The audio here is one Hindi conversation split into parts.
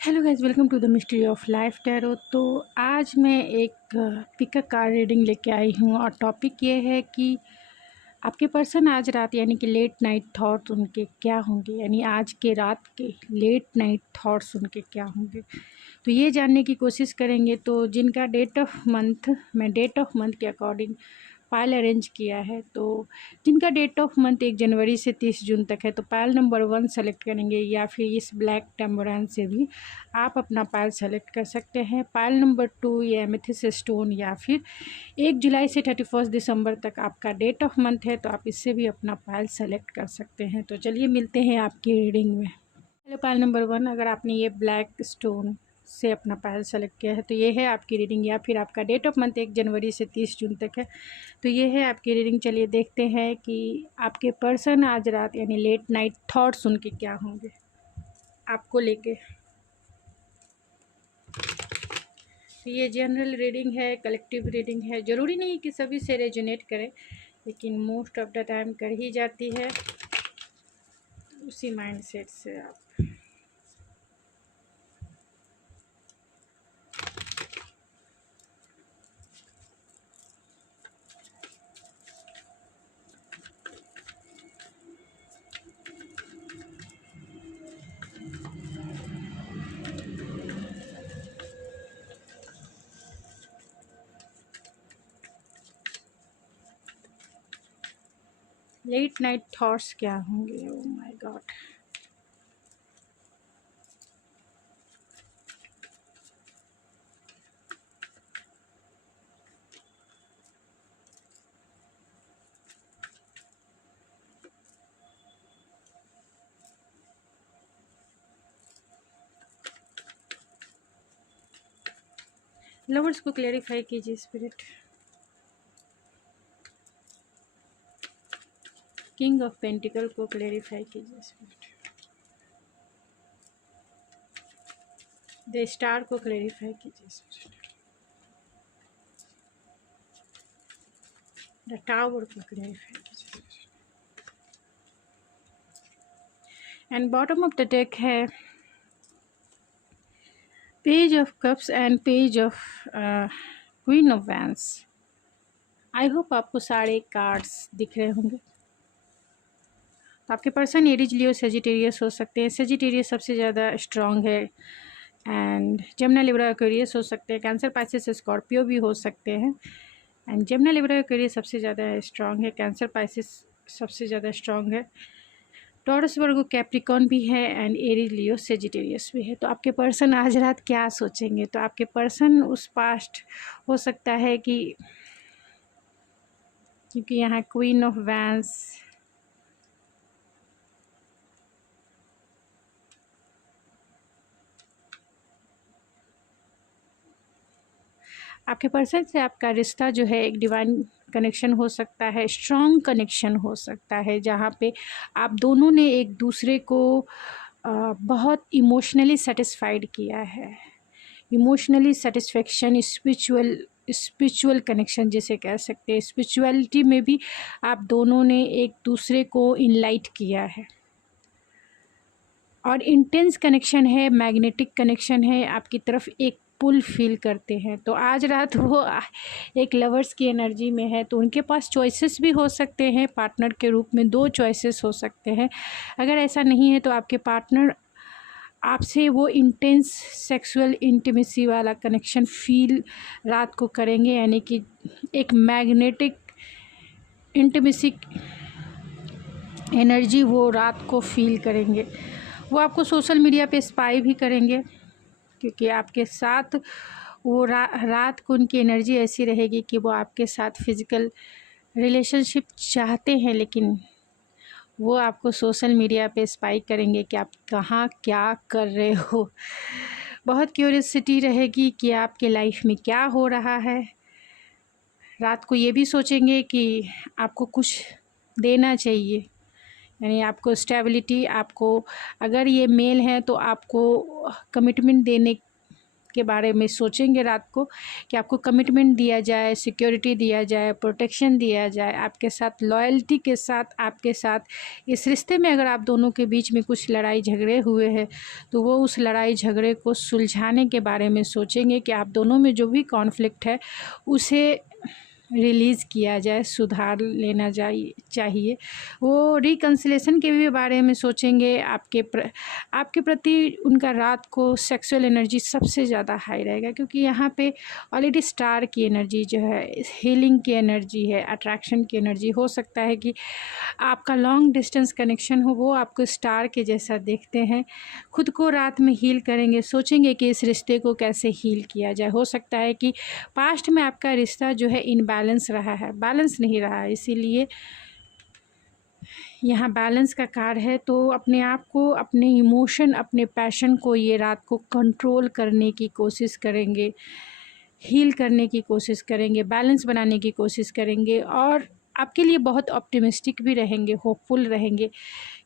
Hello guys, welcome to the mystery of life tarot. तो आज मैं एक पिकअप कार्ड रीडिंग लेके आई हूँ और टॉपिक ये है कि आपके पर्सन आज रात यानी कि लेट नाइट थॉट्स उनके क्या होंगे, यानी आज के रात के लेट नाइट थॉट्स उनके क्या होंगे। तो ये जानने की कोशिश करेंगे। तो जिनका डेट ऑफ मंथ, मैं डेट ऑफ मंथ के अकॉर्डिंग पायल अरेंज किया है। तो जिनका डेट ऑफ मंथ 1 जनवरी से 30 जून तक है तो पायल नंबर 1 सेलेक्ट करेंगे, या फिर इस ब्लैक टेम्बरान से भी आप अपना पायल सेलेक्ट कर सकते हैं। पायल नंबर 2 ये एमेथिस्ट स्टोन, या फिर 1 जुलाई से 31 दिसंबर तक आपका डेट ऑफ मंथ है तो आप इससे भी अपना पायल सेलेक्ट कर सकते हैं। तो चलिए मिलते हैं आपकी रीडिंग में। हेलो पायल नंबर 1, अगर आपने ये ब्लैक स्टोन से अपना पायल सेलेक्ट किया है तो ये है आपकी रीडिंग, या फिर आपका डेट ऑफ मंथ 1 जनवरी से 30 जून तक है तो ये है आपकी रीडिंग। चलिए देखते हैं कि आपके पर्सन आज रात यानी लेट नाइट थॉट्स उनके क्या होंगे आपको लेके। तो ये जनरल रीडिंग है, कलेक्टिव रीडिंग है। ज़रूरी नहीं कि सभी से रेजोनेट करे, लेकिन मोस्ट ऑफ द टाइम कर ही जाती है। उसी माइंडसेट से आप लेट नाइट थॉट्स क्या होंगे। Oh my god. लवर्स को क्लेरिफाई कीजिए स्पिरिट। किंग ऑफ पेंटिकल को क्लेरिफाई कीजिए स्पिरिट। द स्टार को क्लेरिफाई कीजिए स्पिरिट। द टावर को क्लेरिफाई कीजिए। And bottom of the deck है page of cups and page of queen of wands. I hope आपको सारे कार्ड्स दिख रहे होंगे। तो आपके पर्सन एरीज, लियो, सेजिटेरियस हो सकते हैं। सेजिटेरियस सबसे ज़्यादा स्ट्रॉन्ग है। एंड जेमिनी, लिब्रा, एक्वेरियस हो सकते हैं। कैंसर, पाइसेस, स्कॉर्पियो भी हो सकते हैं। एंड जेमिनी, लिब्रा, एक्वेरियस सबसे ज़्यादा स्ट्रॉन्ग है। कैंसर, पाइसेस सबसे ज़्यादा स्ट्रॉन्ग है। टॉरस, वर्गो, कैप्रिकॉन भी है। एंड एरीज, लियो, सेजिटेरियस भी है। तो आपके पर्सन आज रात क्या सोचेंगे। तो आपके पर्सन उस पास्ट हो सकता है कि, क्योंकि यहाँ क्वीन ऑफ वैंस, आपके पर्सन से आपका रिश्ता जो है एक डिवाइन कनेक्शन हो सकता है, स्ट्रॉन्ग कनेक्शन हो सकता है, जहाँ पे आप दोनों ने एक दूसरे को बहुत इमोशनली सेटिस्फाइड किया है। इमोशनली सेटिस्फेक्शन, स्पिरिचुअल कनेक्शन जिसे कह सकते हैं। स्पिरिचुअलिटी में भी आप दोनों ने एक दूसरे को इनलाइट किया है और इंटेंस कनेक्शन है, मैग्नेटिक कनेक्शन है। आपकी तरफ एक पुल फील करते हैं। तो आज रात वो एक लवर्स की एनर्जी में है। तो उनके पास चॉइसेस भी हो सकते हैं पार्टनर के रूप में। 2 चॉइसेस हो सकते हैं। अगर ऐसा नहीं है तो आपके पार्टनर आपसे वो इंटेंस सेक्सुअल इंटीमेसी वाला कनेक्शन फील रात को करेंगे, यानी कि एक मैग्नेटिक इंटीमेसी एनर्जी वो रात को फील करेंगे। वो आपको सोशल मीडिया पे स्पाई भी करेंगे, क्योंकि आपके साथ वो रात को उनकी एनर्जी ऐसी रहेगी कि वो आपके साथ फिज़िकल रिलेशनशिप चाहते हैं, लेकिन वो आपको सोशल मीडिया पे स्पाई करेंगे कि आप कहाँ क्या कर रहे हो। बहुत क्यूरियोसिटी रहेगी कि आपके लाइफ में क्या हो रहा है। रात को ये भी सोचेंगे कि आपको कुछ देना चाहिए, यानी आपको स्टेबिलिटी, आपको अगर ये मेल है तो आपको कमिटमेंट देने के बारे में सोचेंगे रात को कि आपको कमिटमेंट दिया जाए, सिक्योरिटी दिया जाए, प्रोटेक्शन दिया जाए, आपके साथ लॉयल्टी के साथ, आपके साथ इस रिश्ते में अगर आप दोनों के बीच में कुछ लड़ाई झगड़े हुए हैं तो वो उस लड़ाई झगड़े को सुलझाने के बारे में सोचेंगे कि आप दोनों में जो भी कॉन्फ्लिक्ट है उसे रिलीज़ किया जाए, सुधार लेना चाहिए। वो रिकन्सिलेशन के भी बारे में सोचेंगे। आपके प्रति उनका रात को सेक्सुअल एनर्जी सबसे ज़्यादा हाई रहेगा, क्योंकि यहाँ पे ऑलरेडी स्टार की एनर्जी जो है, हीलिंग की एनर्जी है, अट्रैक्शन की एनर्जी। हो सकता है कि आपका लॉन्ग डिस्टेंस कनेक्शन हो, वो आपको स्टार के जैसा देखते हैं। खुद को रात में हील करेंगे, सोचेंगे कि इस रिश्ते को कैसे हील किया जाए। हो सकता है कि पास्ट में आपका रिश्ता जो है इनबैलेंस रहा है, बैलेंस नहीं रहा है, इसीलिए यहाँ बैलेंस का कार्ड है। तो अपने आप को, अपने इमोशन, अपने पैशन को ये रात को कंट्रोल करने की कोशिश करेंगे, हील करने की कोशिश करेंगे, बैलेंस बनाने की कोशिश करेंगे और आपके लिए बहुत ऑप्टिमिस्टिक भी रहेंगे, होपफुल रहेंगे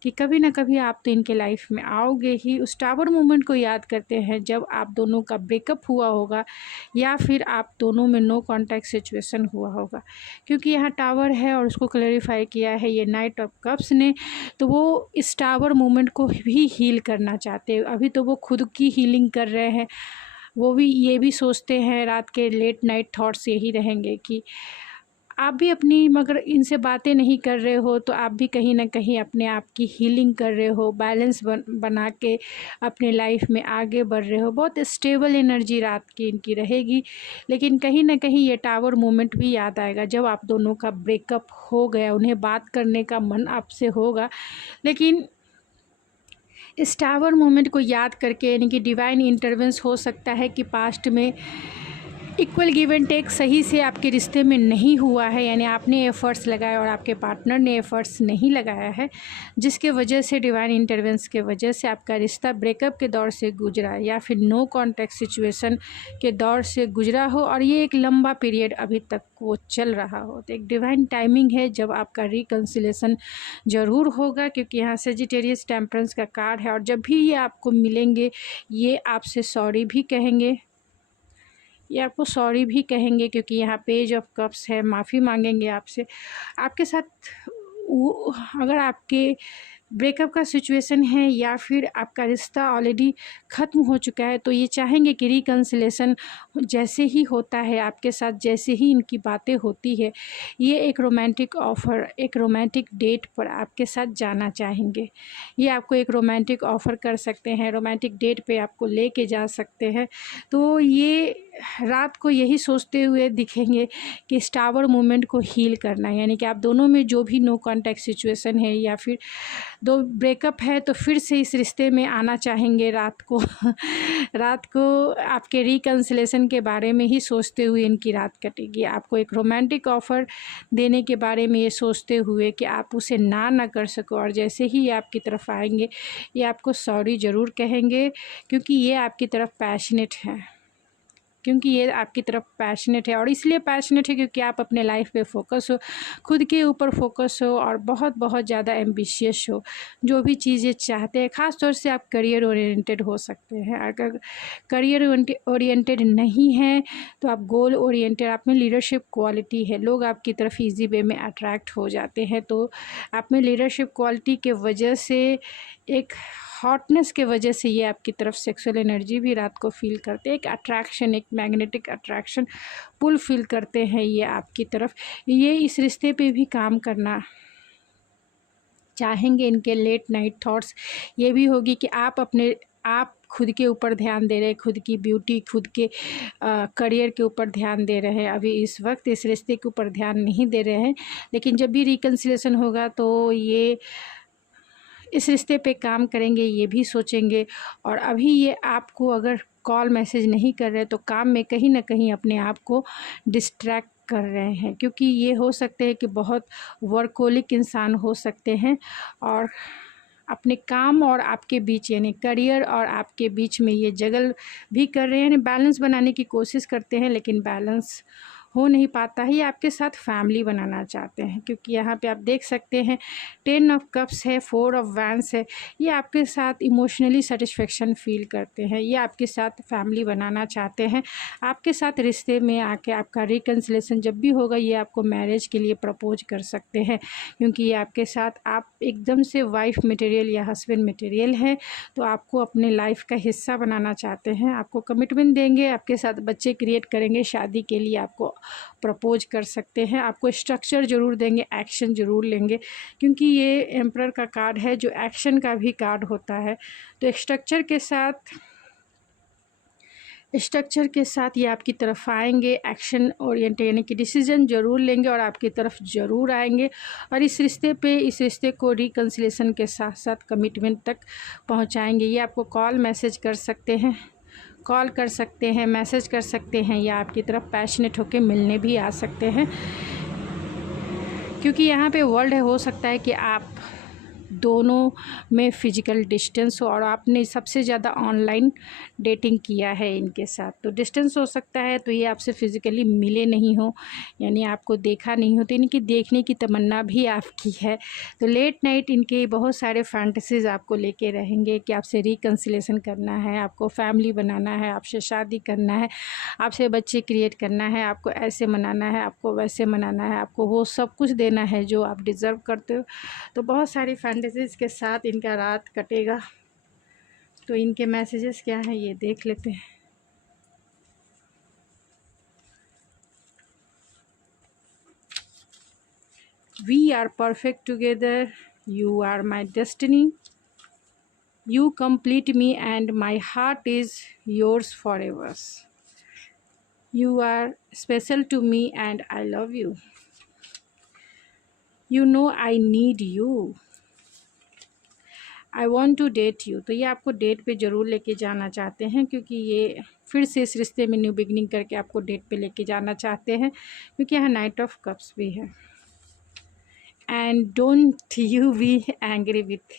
कि कभी ना कभी आप तो इनके लाइफ में आओगे ही। उस टावर मोमेंट को याद करते हैं जब आप दोनों का ब्रेकअप हुआ होगा या फिर आप दोनों में नो कांटेक्ट सिचुएशन हुआ होगा, क्योंकि यहाँ टावर है और उसको क्लैरिफाई किया है ये नाइट ऑफ कप्स ने। तो वो इस टावर मोमेंट को भी हील करना चाहते हैं। अभी तो वो खुद की हीलिंग कर रहे हैं, वो भी ये भी सोचते हैं, रात के लेट नाइट थॉट्स यही रहेंगे कि आप भी अपनी, मगर इनसे बातें नहीं कर रहे हो तो आप भी कहीं ना कहीं अपने आप की हीलिंग कर रहे हो, बैलेंस बना के अपने लाइफ में आगे बढ़ रहे हो। बहुत स्टेबल एनर्जी रात की इनकी रहेगी, लेकिन कहीं ना कहीं ये टावर मोमेंट भी याद आएगा जब आप दोनों का ब्रेकअप हो गया। उन्हें बात करने का मन आपसे होगा, लेकिन इस टावर मोमेंट को याद करके, यानी कि डिवाइन इंटरवेंस हो सकता है कि पास्ट में इक्वल गिव एंड टेक सही से आपके रिश्ते में नहीं हुआ है, यानी आपने एफ़र्ट्स लगाए और आपके पार्टनर ने एफ़र्ट्स नहीं लगाया है, जिसके वजह से डिवाइन इंटरवेंस के वजह से आपका रिश्ता ब्रेकअप के दौर से गुजरा है या फिर नो कॉन्टैक्ट सिचुएशन के दौर से गुजरा हो और ये एक लंबा पीरियड अभी तक वो चल रहा हो। तो एक डिवाइन टाइमिंग है जब आपका रिकन्सिलेशन ज़रूर होगा, क्योंकि यहाँ सेजिटेरियस टेम्परेंस का कार्ड है और जब भी ये आपको मिलेंगे ये आपसे सॉरी भी कहेंगे, ये आपको सॉरी भी कहेंगे, क्योंकि यहाँ पेज ऑफ कप्स है, माफ़ी मांगेंगे आपसे। आपके साथ अगर आपके ब्रेकअप का सिचुएशन है या फिर आपका रिश्ता ऑलरेडी ख़त्म हो चुका है तो ये चाहेंगे कि रिकन्सिलेशन जैसे ही होता है आपके साथ, जैसे ही इनकी बातें होती है, ये एक रोमांटिक ऑफ़र, एक रोमांटिक डेट पर आपके साथ जाना चाहेंगे। ये आपको एक रोमांटिक ऑफ़र कर सकते हैं, रोमांटिक डेट पे आपको लेके जा सकते हैं। तो ये रात को यही सोचते हुए दिखेंगे कि इस टावर मोमेंट को हील करना है, यानी कि आप दोनों में जो भी नो कॉन्टैक्ट सिचुएशन है या फिर दो ब्रेकअप है तो फिर से इस रिश्ते में आना चाहेंगे रात को रात को आपके रिकन्सिलेशन के बारे में ही सोचते हुए इनकी रात कटेगी। आपको एक रोमांटिक ऑफ़र देने के बारे में ये सोचते हुए कि आप उसे ना कर सको, और जैसे ही ये आपकी तरफ आएंगे ये आपको सॉरी ज़रूर कहेंगे, क्योंकि ये आपकी तरफ पैशनेट है, क्योंकि ये आपकी तरफ पैशनेट है। और इसलिए पैशनेट है क्योंकि आप अपने लाइफ पे फोकस हो, खुद के ऊपर फोकस हो और बहुत बहुत ज़्यादा एम्बिशियस हो, जो भी चीज़ें चाहते हैं। ख़ास तौर से आप करियर ओरिएंटेड हो सकते हैं। अगर करियर ओरिएंटेड नहीं है तो आप गोल ओरिएंटेड, आप में लीडरशिप क्वालिटी है, लोग आपकी तरफ ईजी वे में अट्रैक्ट हो जाते हैं। तो आप में लीडरशिप क्वालिटी के वजह से, एक हॉटनेस के वजह से ये आपकी तरफ सेक्सुअल एनर्जी भी रात को फील करते हैं। एक अट्रैक्शन, एक मैग्नेटिक अट्रैक्शन पुल फील करते हैं ये आपकी तरफ। ये इस रिश्ते पे भी काम करना चाहेंगे। इनके लेट नाइट थॉट्स ये भी होगी कि आप खुद के ऊपर ध्यान दे रहे हैं, खुद की ब्यूटी, खुद के करियर के ऊपर ध्यान दे रहे हैं। अभी इस वक्त इस रिश्ते के ऊपर ध्यान नहीं दे रहे हैं, लेकिन जब भी रिकन्सिलेशन होगा तो ये इस रिश्ते पे काम करेंगे, ये भी सोचेंगे। और अभी ये आपको अगर कॉल मैसेज नहीं कर रहे तो काम में कहीं ना कहीं अपने आप को डिस्ट्रैक्ट कर रहे हैं, क्योंकि ये हो सकते हैं कि बहुत वर्कोलिक इंसान हो सकते हैं और अपने काम और आपके बीच, यानी करियर और आपके बीच में ये जगल भी कर रहे हैं, यानी बैलेंस बनाने की कोशिश करते हैं, लेकिन बैलेंस हो नहीं पाता है, ये आपके साथ फैमिली बनाना चाहते हैं, क्योंकि यहाँ पे आप देख सकते हैं 10 ऑफ कप्स है, 4 ऑफ वैंड्स है। ये आपके साथ इमोशनली सेटिस्फेक्शन फील करते हैं, ये आपके साथ फैमिली बनाना चाहते हैं। आपके साथ रिश्ते में आके आपका रिकन्सिलेशन जब भी होगा, ये आपको मैरिज के लिए प्रपोज कर सकते हैं, क्योंकि ये आपके साथ आप एकदम से वाइफ मटेरियल या हस्बैंड मटेरियल है। तो आपको अपने लाइफ का हिस्सा बनाना चाहते हैं, आपको कमिटमेंट देंगे, आपके साथ बच्चे क्रिएट करेंगे, शादी के लिए आपको प्रपोज कर सकते हैं, आपको स्ट्रक्चर ज़रूर देंगे, एक्शन ज़रूर लेंगे, क्योंकि ये एम्परर का कार्ड है जो एक्शन का भी कार्ड होता है। तो स्ट्रक्चर के साथ ये आपकी तरफ आएंगे, एक्शन ओरिएंटेड यानी कि डिसीजन ज़रूर लेंगे और आपकी तरफ ज़रूर आएंगे, और इस रिश्ते को रिकन्सिलेशन के साथ साथ कमिटमेंट तक पहुंचाएंगे। ये आपको कॉल मैसेज कर सकते हैं, मैसेज कर सकते हैं, या आपकी तरफ पैशनेट होकर मिलने भी आ सकते हैं, क्योंकि यहाँ पे वर्ल्ड है। हो सकता है कि आप दोनों में फ़िज़िकल डिस्टेंस हो और आपने सबसे ज़्यादा ऑनलाइन डेटिंग किया है इनके साथ, तो डिस्टेंस हो सकता है। तो ये आपसे फ़िज़िकली मिले नहीं हो, यानी आपको देखा नहीं हो, तो इनकी देखने की तमन्ना भी आपकी है। तो लेट नाइट इनके बहुत सारे फैंटेसीज़ आपको लेके रहेंगे कि आपसे रिकन्सिलेशन करना है, आपको फैमिली बनाना है, आपसे शादी करना है, आपसे बच्चे क्रिएट करना है, आपको ऐसे मनाना है, आपको वैसे मनाना है, आपको वो सब कुछ देना है जो आप डिज़र्व करते हो। तो बहुत सारी फैंटेसीज़ के साथ इनका रात कटेगा। तो इनके मैसेजेस क्या हैं ये देख लेते हैं। We are perfect together, you are my destiny, you complete me and my heart is yours for evers, you are special to me and I love you, you know I need you, I want to date you. तो ये आपको डेट पे ज़रूर लेके जाना चाहते हैं, क्योंकि ये फिर से इस रिश्ते में न्यू बिगनिंग करके आपको डेट पे लेके जाना चाहते हैं, क्योंकि यहाँ नाइट ऑफ कप्स भी है। And don't you be angry with,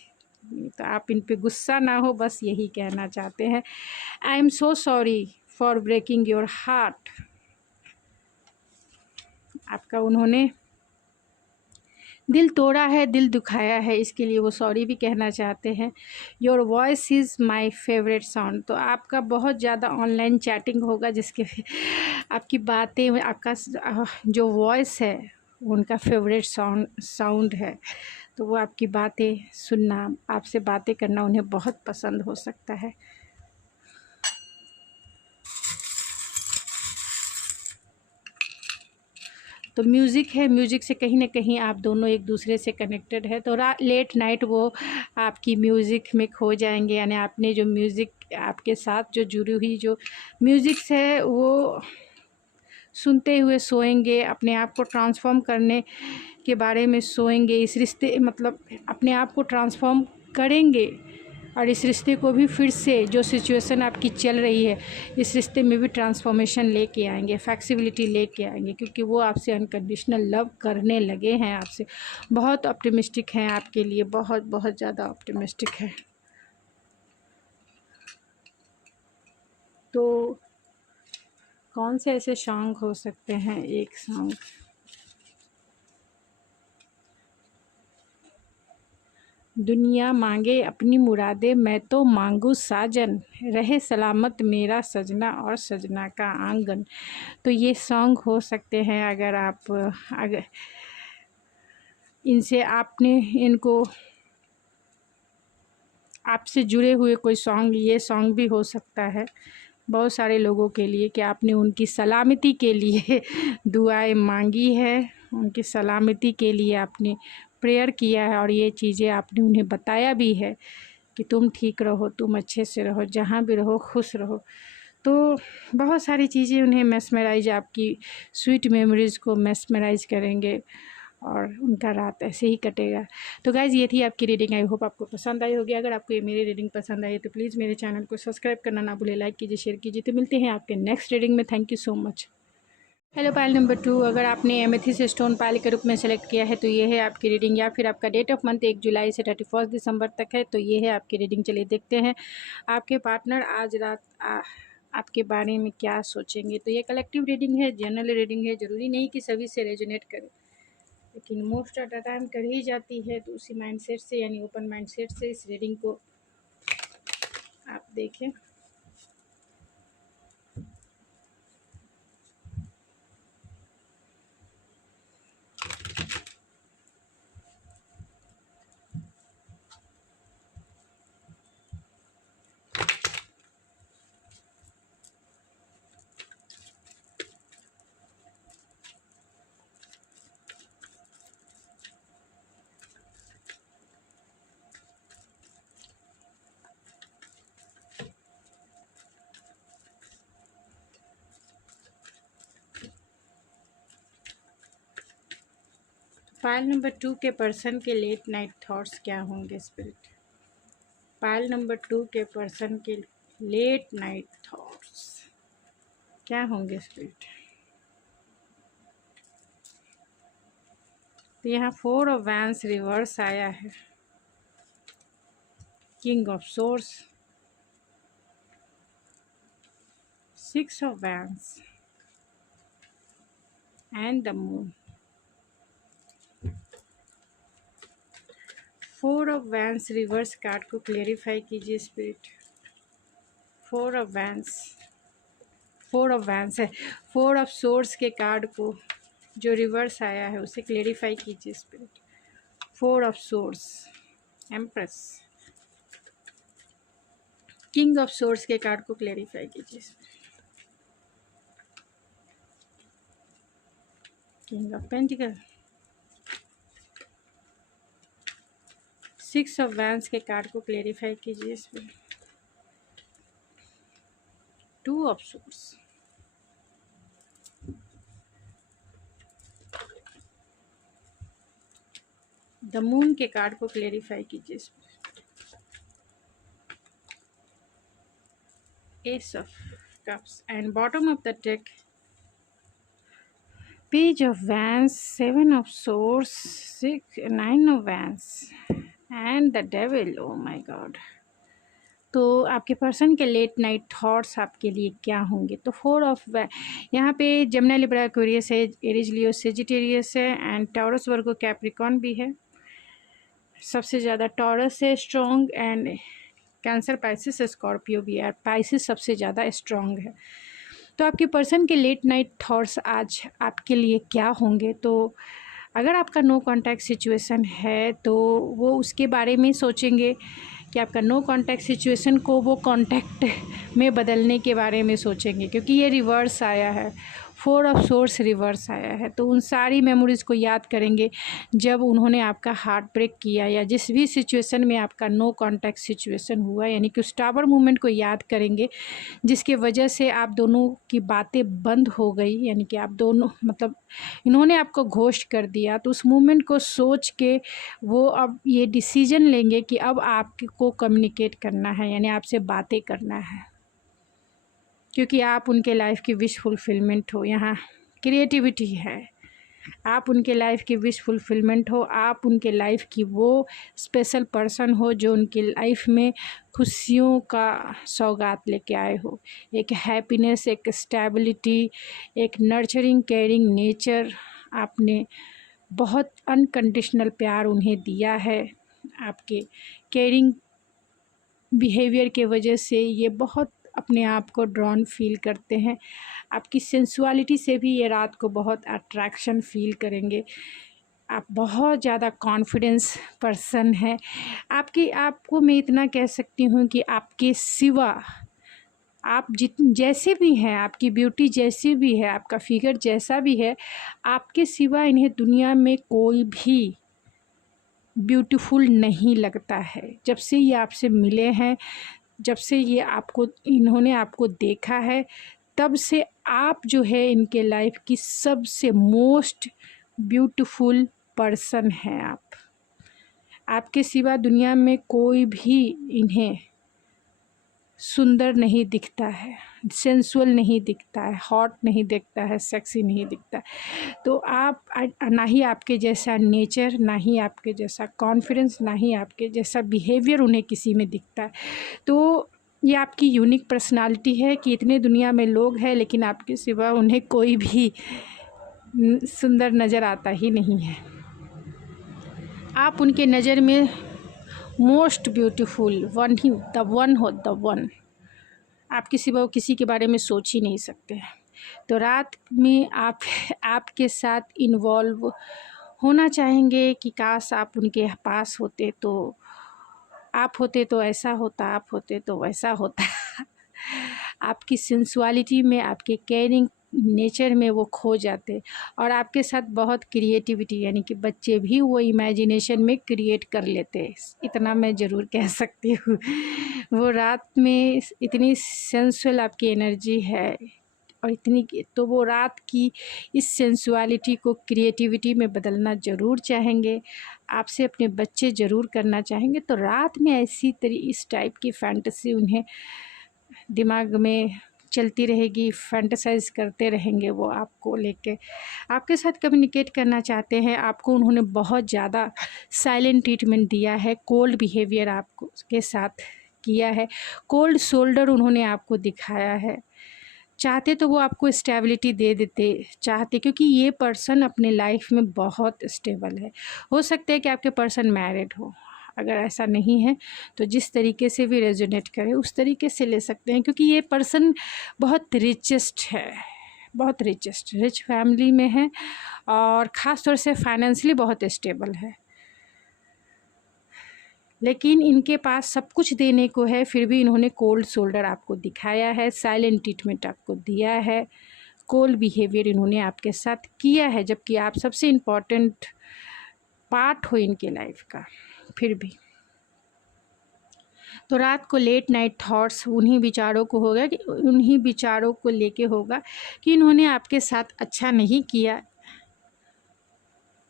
तो आप इन पे गुस्सा ना हो, बस यही कहना चाहते हैं। I am so sorry for breaking your heart, आपका उन्होंने दिल तोड़ा है, दिल दुखाया है, इसके लिए वो सॉरी भी कहना चाहते हैं। Your voice is my favourite sound, तो आपका बहुत ज़्यादा ऑनलाइन चैटिंग होगा, जिसके आपकी बातें, आपका जो वॉइस है उनका फेवरेट साउंड है। तो वो आपकी बातें सुनना, आपसे बातें करना उन्हें बहुत पसंद हो सकता है। तो म्यूज़िक है, म्यूज़िक से कहीं ना कहीं आप दोनों एक दूसरे से कनेक्टेड है। तो लेट नाइट वो आपकी म्यूज़िक में खो जाएंगे, यानी आपने जो म्यूज़िक आपके साथ जो जुड़ी हुई जो म्यूज़िक है वो सुनते हुए सोएंगे, अपने आप को ट्रांसफॉर्म करने के बारे में सोएंगे, इस रिश्ते मतलब अपने आप को ट्रांसफॉर्म करेंगे, और इस रिश्ते को भी फिर से जो सिचुएशन आपकी चल रही है, इस रिश्ते में भी ट्रांसफॉर्मेशन लेके आएंगे, फ्लेक्सिबिलिटी लेके आएंगे, क्योंकि वो आपसे अनकंडीशनल लव करने लगे हैं, आपसे बहुत ऑप्टिमिस्टिक हैं, आपके लिए बहुत बहुत ज़्यादा ऑप्टिमिस्टिक है। तो कौन से ऐसे सॉन्ग हो सकते हैं? एक सॉन्ग, दुनिया मांगे अपनी मुरादे, मैं तो मांगू साजन, रहे सलामत मेरा सजना और सजना का आंगन। तो ये सॉन्ग हो सकते हैं, अगर इनसे आपने इनको आपसे जुड़े हुए कोई सॉन्ग, ये सॉन्ग भी हो सकता है बहुत सारे लोगों के लिए, कि आपने उनकी सलामती के लिए दुआएं मांगी है, उनकी सलामती के लिए आपने प्रेयर किया है, और ये चीज़ें आपने उन्हें बताया भी है कि तुम ठीक रहो, तुम अच्छे से रहो, जहाँ भी रहो खुश रहो। तो बहुत सारी चीज़ें उन्हें मेस्मराइज, आपकी स्वीट मेमोरीज़ को मेस्मराइज करेंगे, और उनका रात ऐसे ही कटेगा। तो गाइज़ ये थी आपकी रीडिंग, आई होप आपको पसंद आई होगी। अगर आपको ये मेरी रीडिंग पसंद आई तो प्लीज़ मेरे चैनल को सब्सक्राइब करना ना भूलें, लाइक कीजिए, शेयर कीजिए। तो मिलते हैं आपके नेक्स्ट रीडिंग में। Thank you so much. Hello pile number 2, अगर आपने एमेथिस्ट स्टोन पाइल के रूप में सेलेक्ट किया है तो ये है आपकी रीडिंग, या फिर आपका डेट ऑफ मंथ 1 जुलाई से 31 दिसंबर तक है तो ये है आपकी रीडिंग। चलिए देखते हैं आपके पार्टनर आज रात आपके बारे में क्या सोचेंगे। तो ये कलेक्टिव रीडिंग है, जनरल रीडिंग है, ज़रूरी नहीं कि सभी से रेजोनेट करे, लेकिन मोस्ट ऑफ द टाइम कर ही जाती है। तो उसी माइंडसेट से यानी ओपन माइंडसेट से इस रीडिंग को आप देखें। पाइल नंबर 2 के पर्सन के लेट नाइट थॉट्स क्या होंगे स्पिरिट? पाइल नंबर 2 के पर्सन के लेट नाइट थॉट्स क्या होंगे स्पिरिट? तो यहाँ 4 ऑफ वैंस रिवर्स आया है, king of source, 6 of vents and the moon. 4 of vents reverse card को क्लेरिफाई कीजिए spirit. 4 of vents, 4 of vents है, 4 ऑफ सोर्स के कार्ड को जो रिवर्स आया है उसे क्लेरिफाई कीजिए spirit. 4 of source, empress, king of source के कार्ड को क्लेरिफाई कीजिए spirit. King of pentacle, 6 of vents के कार्ड को क्लेरिफाई कीजिए spirit. 2 of source, the moon के कार्ड को क्लेरिफाई कीजिए spirit. S of cups and bottom of the deck page of vents, 7 of source, 9 of vents and the devil. Oh my God. तो आपके पर्सन के लेट नाइट थॉट्स आपके लिए क्या होंगे? तो 4 ऑफ यहाँ पे जेमिनी, लिब्रा, एक्वेरियस है, एरीज, लियो, सेजिटेरियस है एंड टॉरस, वर्गो, कैप्रिकॉर्न भी है। सबसे ज़्यादा टॉरस है strong and cancer, Pisces, Scorpio भी है। पाइसिस सबसे ज़्यादा स्ट्रॉन्ग है। तो आपके पर्सन के लेट नाइट थॉट्स आज आपके लिए क्या होंगे? तो अगर आपका नो कांटेक्ट सिचुएशन है तो वो उसके बारे में सोचेंगे कि आपका नो कांटेक्ट सिचुएशन को वो कांटेक्ट में बदलने के बारे में सोचेंगे, क्योंकि ये रिवर्स आया है, 4 ऑफ सोर्स रिवर्स आया है। तो उन सारी मेमोरीज़ को याद करेंगे जब उन्होंने आपका हार्ट ब्रेक किया या जिस भी सिचुएशन में आपका नो कांटेक्ट सिचुएशन हुआ, यानी कि उस टावर मूवमेंट को याद करेंगे जिसके वजह से आप दोनों की बातें बंद हो गई, यानी कि आप दोनों मतलब इन्होंने आपको घोस्ट कर दिया। तो उस मूवमेंट को सोच के वो अब ये डिसीजन लेंगे कि अब आपको कम्युनिकेट करना है, यानी आपसे बातें करना है, क्योंकि आप उनके लाइफ की विश फुलफिलमेंट हो। यहाँ क्रिएटिविटी है, आप उनके लाइफ की विश फुलफिलमेंट हो, आप उनके लाइफ की वो स्पेशल पर्सन हो जो उनकी लाइफ में खुशियों का सौगात लेके आए हो। एक हैप्पीनेस, एक स्टेबिलिटी, एक नर्चरिंग केयरिंग नेचर, आपने बहुत अनकंडीशनल प्यार उन्हें दिया है। आपके केयरिंग बिहेवियर के वजह से ये बहुत अपने आप को ड्रॉन फील करते हैं। आपकी सेंसुअलिटी से भी ये रात को बहुत अट्रैक्शन फील करेंगे। आप बहुत ज़्यादा कॉन्फिडेंस पर्सन है। आपको मैं इतना कह सकती हूँ कि आपके सिवा आप जैसे भी हैं, आपकी ब्यूटी जैसी भी है, आपका फिगर जैसा भी है, आपके सिवा इन्हें दुनिया में कोई भी ब्यूटीफुल नहीं लगता है। जब से ये आपसे मिले हैं, जब से ये इन्होंने आपको देखा है, तब से आप जो है इनके लाइफ की सबसे मोस्ट ब्यूटीफुल पर्सन हैं। आपके सिवा दुनिया में कोई भी इन्हें सुंदर नहीं दिखता है, सेंसुअल नहीं दिखता है, हॉट नहीं दिखता है, सेक्सी नहीं दिखता है। तो आप ना ही आपके जैसा नेचर, ना ही आपके जैसा कॉन्फिडेंस, ना ही आपके जैसा बिहेवियर उन्हें किसी में दिखता है। तो ये आपकी यूनिक पर्सनालिटी है कि इतने दुनिया में लोग हैं लेकिन आपके सिवा उन्हें कोई भी सुंदर नज़र आता ही नहीं है। आप उनके नज़र में most beautiful one he the one. आपके सिवा किसी के बारे में सोच ही नहीं सकते। तो रात में आप आपके साथ इन्वॉल्व होना चाहेंगे कि काश आप उनके पास होते तो, आप होते तो ऐसा होता, आप होते तो वैसा होता। आपकी सेंसुअलिटी में, आपके केयरिंग नेचर में वो खो जाते और आपके साथ बहुत क्रिएटिविटी, यानी कि बच्चे भी वो इमेजिनेशन में क्रिएट कर लेते। इतना मैं ज़रूर कह सकती हूँ। वो रात में इतनी सेंसुअल आपकी एनर्जी है और इतनी, तो वो रात की इस सेंसुअलिटी को क्रिएटिविटी में बदलना ज़रूर चाहेंगे। आपसे अपने बच्चे ज़रूर करना चाहेंगे। तो रात में इस टाइप की फैंटेसी उन्हें दिमाग में चलती रहेगी, फैंटेसाइज करते रहेंगे वो आपको लेके, आपके साथ कम्युनिकेट करना चाहते हैं। आपको उन्होंने बहुत ज़्यादा साइलेंट ट्रीटमेंट दिया है, कोल्ड बिहेवियर आपको के साथ किया है, कोल्ड शोल्डर उन्होंने आपको दिखाया है। चाहते तो वो आपको स्टेबिलिटी दे देते, चाहते, क्योंकि ये पर्सन अपने लाइफ में बहुत स्टेबल है। हो सकता है कि आपके पर्सन मैरिड हो, अगर ऐसा नहीं है तो जिस तरीके से भी रेजोनेट करे उस तरीके से ले सकते हैं, क्योंकि ये पर्सन बहुत रिचेस्ट है, बहुत रिच फैमिली में है और ख़ास तौर से फाइनेंशियली बहुत स्टेबल है। लेकिन इनके पास सब कुछ देने को है, फिर भी इन्होंने कोल्ड शोल्डर आपको दिखाया है, साइलेंट ट्रीटमेंट आपको दिया है, कोल्ड बिहेवियर इन्होंने आपके साथ किया है, जबकि आप सबसे इम्पॉर्टेंट पार्ट हो इनके लाइफ का। फिर भी तो रात को लेट नाइट थॉट्स उन्हीं विचारों को होगा कि उन्हीं विचारों को लेके होगा कि इन्होंने आपके साथ अच्छा नहीं किया।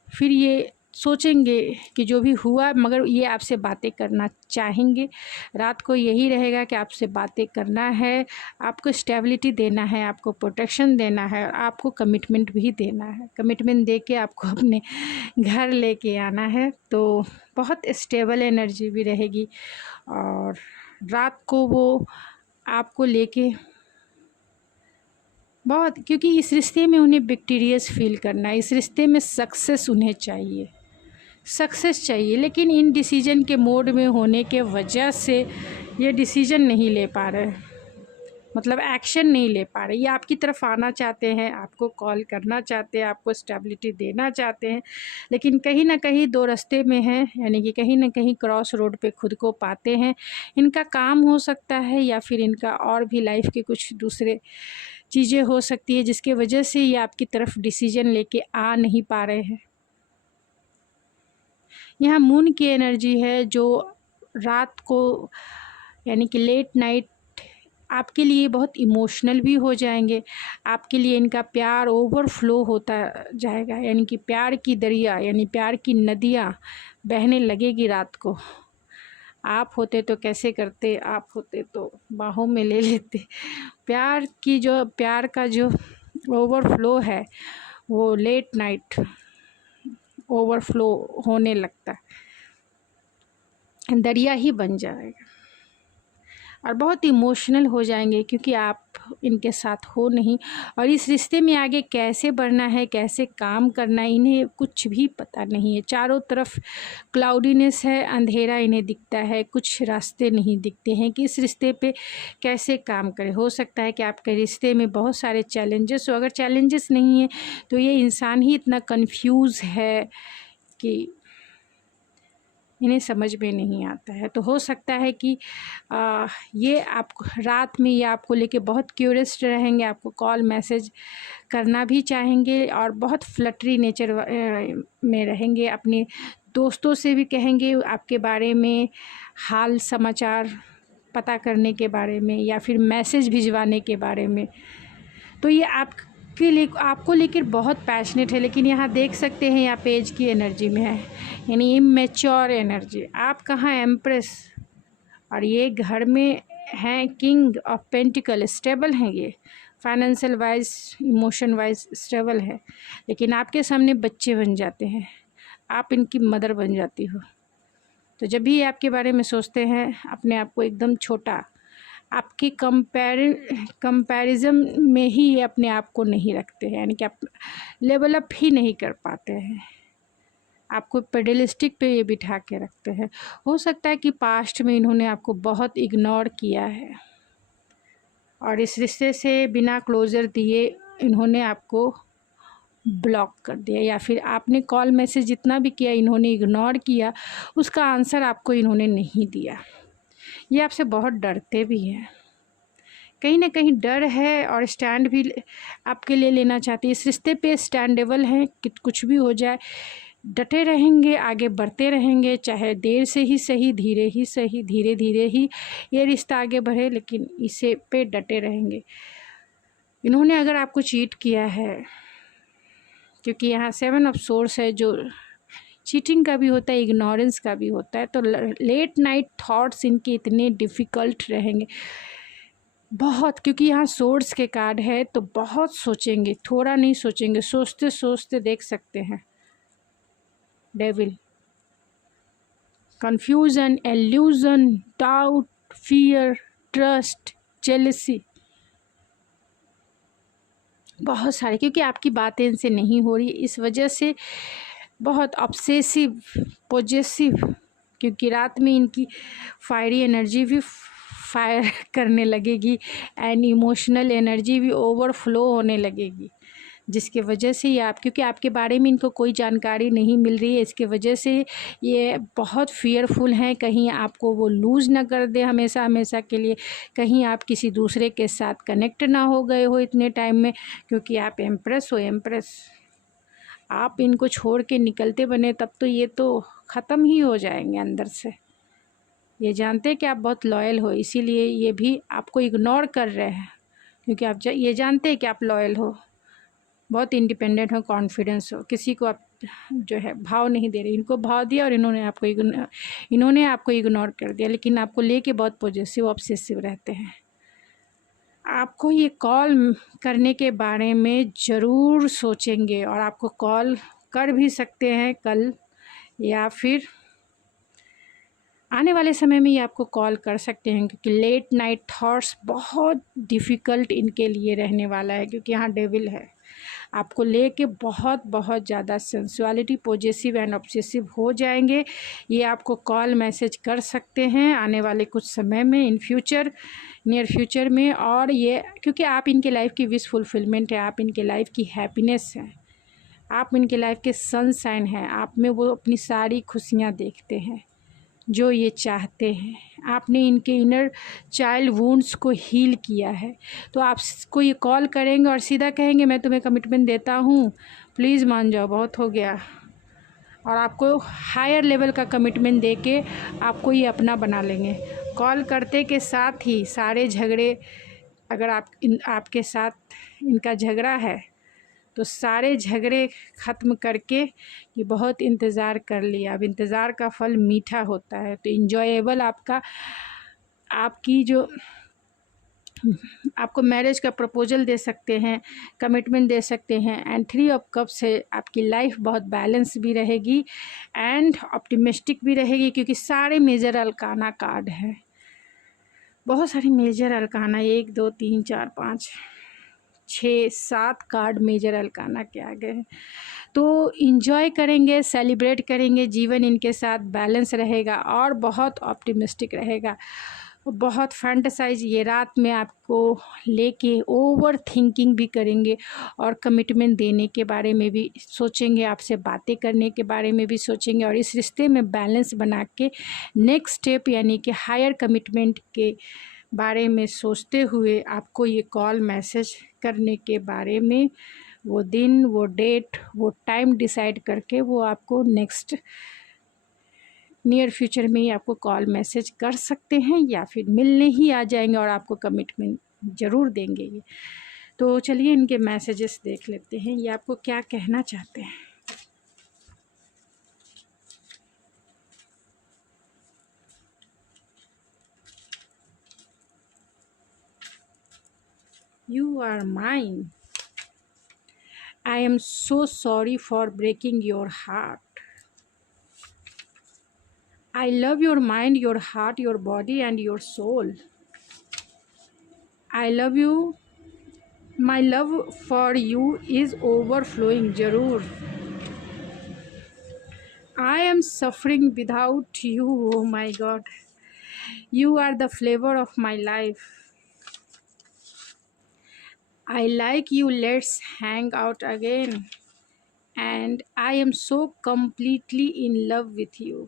फिर ये सोचेंगे कि जो भी हुआ, मगर ये आपसे बातें करना चाहेंगे। रात को यही रहेगा कि आपसे बातें करना है, आपको स्टेबिलिटी देना है, आपको प्रोटेक्शन देना है और आपको कमिटमेंट भी देना है। कमिटमेंट दे के आपको अपने घर लेके आना है। तो बहुत स्टेबल एनर्जी भी रहेगी और रात को वो आपको लेके बहुत, क्योंकि इस रिश्ते में उन्हें विक्टोरियस फील करना है, इस रिश्ते में सक्सेस उन्हें चाहिए, सक्सेस चाहिए। लेकिन इन डिसीजन के मोड में होने के वजह से ये डिसीजन नहीं ले पा रहे, मतलब एक्शन नहीं ले पा रहे। ये आपकी तरफ आना चाहते हैं, आपको कॉल करना चाहते हैं, आपको स्टेबिलिटी देना चाहते हैं, लेकिन कहीं ना कहीं दो रास्ते में हैं, यानी कि कहीं ना कहीं क्रॉस रोड पे खुद को पाते हैं। इनका काम हो सकता है या फिर इनका और भी लाइफ के कुछ दूसरे चीज़ें हो सकती है जिसके वजह से ये आपकी तरफ डिसीजन लेके आ नहीं पा रहे हैं। यहाँ मून की एनर्जी है जो रात को, यानी कि लेट नाइट आपके लिए बहुत इमोशनल भी हो जाएंगे। आपके लिए इनका प्यार ओवरफ्लो होता जाएगा, यानी कि प्यार की दरिया, यानी प्यार की नदियाँ बहने लगेगी रात को। आप होते तो कैसे करते, आप होते तो बाहों में ले लेते। प्यार का जो ओवरफ्लो है वो लेट नाइट ओवरफ्लो होने लगता है, दरिया ही बन जाएगा और बहुत इमोशनल हो जाएंगे क्योंकि आप इनके साथ हो नहीं। और इस रिश्ते में आगे कैसे बढ़ना है, कैसे काम करना है, इन्हें कुछ भी पता नहीं है। चारों तरफ क्लाउडीनेस है, अंधेरा इन्हें दिखता है, कुछ रास्ते नहीं दिखते हैं कि इस रिश्ते पे कैसे काम करें। हो सकता है कि आपके रिश्ते में बहुत सारे चैलेंजेस हो, अगर चैलेंजेस नहीं है तो ये इंसान ही इतना कंफ्यूज है कि इन्हें समझ में नहीं आता है। तो हो सकता है कि ये आप रात में ये आपको लेके बहुत क्यूरियस रहेंगे, आपको कॉल मैसेज करना भी चाहेंगे और बहुत फ्लटरी नेचर में रहेंगे। अपने दोस्तों से भी कहेंगे आपके बारे में, हाल समाचार पता करने के बारे में या फिर मैसेज भिजवाने के बारे में। तो ये आपके लिए, आपको लेकर बहुत पैशनेट है। लेकिन यहाँ देख सकते हैं यहाँ पेज की एनर्जी में है, यानी इमेच्योर एनर्जी। आप कहाँ एम्प्रेस और ये घर में हैं किंग ऑफ पेंटिकल, स्टेबल हैं, ये financial wise emotion wise stable है। लेकिन आपके सामने बच्चे बन जाते हैं, आप इनकी मदर बन जाती हो। तो जब भी आपके बारे में सोचते हैं अपने आप को एकदम छोटा, आपके कंपैरिजन में ही ये अपने आप को नहीं रखते हैं, यानी कि आप लेवल अप ही नहीं कर पाते हैं, आपको पेडलिस्टिक पे ये बिठा के रखते हैं। हो सकता है कि पास्ट में इन्होंने आपको बहुत इग्नोर किया है और इस रिश्ते से बिना क्लोज़र दिए इन्होंने आपको ब्लॉक कर दिया, या फिर आपने कॉल मैसेज जितना भी किया इन्होंने इग्नोर किया, उसका आंसर आपको इन्होंने नहीं दिया। ये आपसे बहुत डरते भी हैं, कहीं ना कहीं डर है और स्टैंड भी आपके लिए लेना चाहती है। इस रिश्ते पे स्टैंडेबल हैं कि कुछ भी हो जाए, डटे रहेंगे, आगे बढ़ते रहेंगे, चाहे देर से ही सही, धीरे ही सही, धीरे धीरे ही ये रिश्ता आगे बढ़े, लेकिन इसे पे डटे रहेंगे। इन्होंने अगर आपको चीट किया है, क्योंकि यहाँ 7 ऑफ सोर्स है, जो चीटिंग का भी होता है, इग्नोरेंस का भी होता है, तो लेट नाइट थॉट्स इनके इतने डिफ़िकल्ट रहेंगे बहुत, क्योंकि यहाँ सोर्स के कार्ड है, तो बहुत सोचेंगे, थोड़ा नहीं सोचेंगे, सोचते सोचते देख सकते हैं। Devil, confusion, illusion, doubt, fear, trust, jealousy, बहुत सारे, क्योंकि आपकी बातें इनसे नहीं हो रही, इस वजह से बहुत ऑब्सेसिव, पॉजेसिव, क्योंकि रात में इनकी फायरी एनर्जी भी फायर करने लगेगी एंड इमोशनल एनर्जी भी ओवरफ्लो होने लगेगी, जिसके वजह से ये आप, क्योंकि आपके बारे में इनको कोई जानकारी नहीं मिल रही है, इसके वजह से ये बहुत फियरफुल हैं, कहीं आपको वो लूज़ ना कर दे हमेशा हमेशा के लिए, कहीं आप किसी दूसरे के साथ कनेक्ट ना हो गए हो इतने टाइम में, क्योंकि आप एम्प्रेस हो, एम्प्रेस। आप इनको छोड़ के निकलते बने तब तो ये तो ख़त्म ही हो जाएंगे अंदर से। ये जानते हैं कि आप बहुत लॉयल हो, इसीलिए ये भी आपको इग्नोर कर रहे हैं, क्योंकि आप ये जानते हैं कि आप लॉयल हो, बहुत इंडिपेंडेंट हो, कॉन्फिडेंस हो, किसी को आप जो है भाव नहीं दे रहे। इनको भाव दिया और इन्होंने आपको इग्नोर कर दिया, लेकिन आपको लेके बहुत पॉजिटिव ऑब्सेसिव रहते हैं। आपको ये कॉल करने के बारे में ज़रूर सोचेंगे और आपको कॉल कर भी सकते हैं कल, या फिर आने वाले समय में ये आपको कॉल कर सकते हैं, क्योंकि लेट नाइट थॉट्स बहुत डिफ़िकल्ट इनके लिए रहने वाला है, क्योंकि यहाँ डेविल है। आपको लेके बहुत बहुत ज़्यादा सेंसुअलिटी, पॉजेसिव एंड ऑब्सेसिव हो जाएंगे। ये आपको कॉल मैसेज कर सकते हैं आने वाले कुछ समय में, इन फ्यूचर, नियर फ्यूचर में, और ये क्योंकि आप इनके लाइफ की विश फुलफिलमेंट है, आप इनके लाइफ की हैप्पीनेस है, आप इनके लाइफ के सनशाइन हैं, आप में वो अपनी सारी खुशियाँ देखते हैं जो ये चाहते हैं। आपने इनके इनर चाइल्ड वुंड्स को हील किया है, तो आपको ये कॉल करेंगे और सीधा कहेंगे मैं तुम्हें कमिटमेंट देता हूँ, प्लीज़ मान जाओ, बहुत हो गया, और आपको हायर लेवल का कमिटमेंट दे के आपको ये अपना बना लेंगे। कॉल करते के साथ ही सारे झगड़े, अगर आपके साथ इनका झगड़ा है तो सारे झगड़े ख़त्म करके ये बहुत इंतज़ार कर लिया, अब इंतज़ार का फल मीठा होता है, तो इंजॉयबल आपकी जो आपको मैरिज का प्रपोजल दे सकते हैं, कमिटमेंट दे सकते हैं। एंड 3 ऑफ कप्स से आपकी लाइफ बहुत बैलेंस भी रहेगी एंड ऑप्टिमिस्टिक भी रहेगी, क्योंकि सारे मेजर अरकाना कार्ड है, बहुत सारी major arcana, 1 2 3 4 5 6 7 card major arcana के आ गए हैं। तो इन्जॉय करेंगे, सेलिब्रेट करेंगे, जीवन इनके साथ बैलेंस रहेगा और बहुत ऑप्टिमिस्टिक रहेगा, बहुत फैंटेसाइज ये रात में आपको लेके ओवर थिंकिंग भी करेंगे और कमिटमेंट देने के बारे में भी सोचेंगे, आपसे बातें करने के बारे में भी सोचेंगे, और इस रिश्ते में बैलेंस बना के नेक्स्ट स्टेप यानी कि हायर कमिटमेंट के बारे में सोचते हुए आपको ये कॉल मैसेज करने के बारे में वो दिन, वो डेट, वो टाइम डिसाइड करके वो आपको नेक्स्ट नियर फ्यूचर में ही आपको कॉल मैसेज कर सकते हैं, या फिर मिलने ही आ जाएंगे और आपको कमिटमेंट ज़रूर देंगे ये। तो चलिए इनके मैसेजेस देख लेते हैं, ये आपको क्या कहना चाहते हैं। You are mine. I am so sorry for breaking your heart. I love your mind, your heart, your body and your soul. I love you, my love for you is overflowing ज़रूर। I am suffering without you, oh my god, you are the flavour of my life. I like you, let's hang out again. And I am so completely in love with you.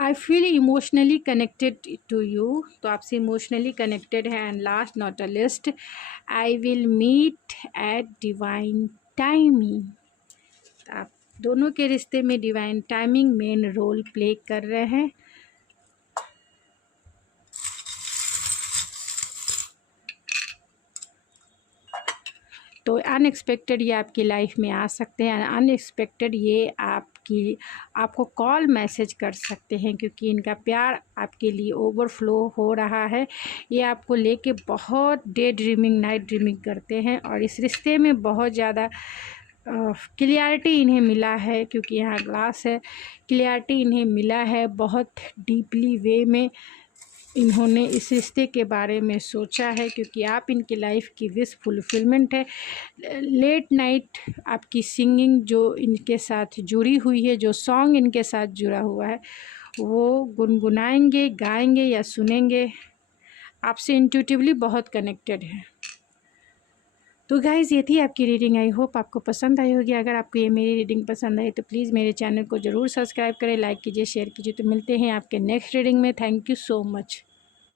I feel emotionally connected to you. तो आपसे emotionally connected है. And last not a least, I will meet at divine timing. आप दोनों के रिश्ते में divine timing main role play कर रहे हैं. तो अनएक्सपेक्टेड ये आपकी लाइफ में आ सकते हैं. अनएक्सपेक्टेड ये आपको कॉल मैसेज कर सकते हैं, क्योंकि इनका प्यार आपके लिए ओवरफ्लो हो रहा है. ये आपको लेके बहुत डे ड्रीमिंग, नाइट ड्रीमिंग करते हैं, और इस रिश्ते में बहुत ज़्यादा क्लियरिटी इन्हें मिला है, क्योंकि यहाँ ग्लास है. क्लियरिटी इन्हें मिला है, बहुत डीपली वे में इन्होंने इस रिश्ते के बारे में सोचा है, क्योंकि आप इनकी लाइफ की विश फुलफिलमेंट है. लेट नाइट आपकी सिंगिंग जो इनके साथ जुड़ी हुई है, जो सॉन्ग इनके साथ जुड़ा हुआ है, वो गुनगुनाएंगे, गाएंगे या सुनेंगे. आपसे इंट्यूटिवली बहुत कनेक्टेड है. तो गाइज़, ये थी आपकी रीडिंग. आई होप आपको पसंद आई होगी. अगर आपको ये मेरी रीडिंग पसंद आई तो प्लीज़ मेरे चैनल को ज़रूर सब्सक्राइब करें, लाइक कीजिए, शेयर कीजिए. तो मिलते हैं आपके नेक्स्ट रीडिंग में. Thank you so much.